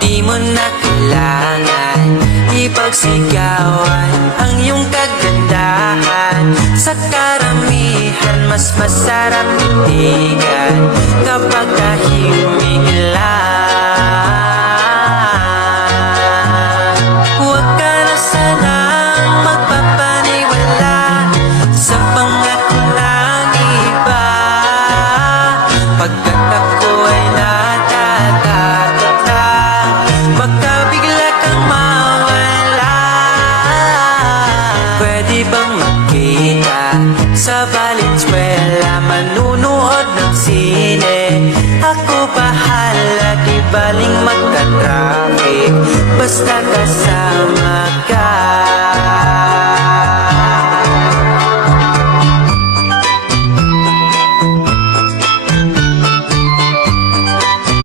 Di mo na kailangan ipagsigawan ang iyong kagandahan. Sa karamihan, mas masarap itigan kapag tahimik lang. Huwag ka na sanang magpapaniwala sa pangako ng iba, pagkat ako ay natatakot lang baka bigla kang mawala. Pwede bang magkita sa Valenzuela, manunood ng sine? Ako bahala, di baling magka-traffic, basta kasama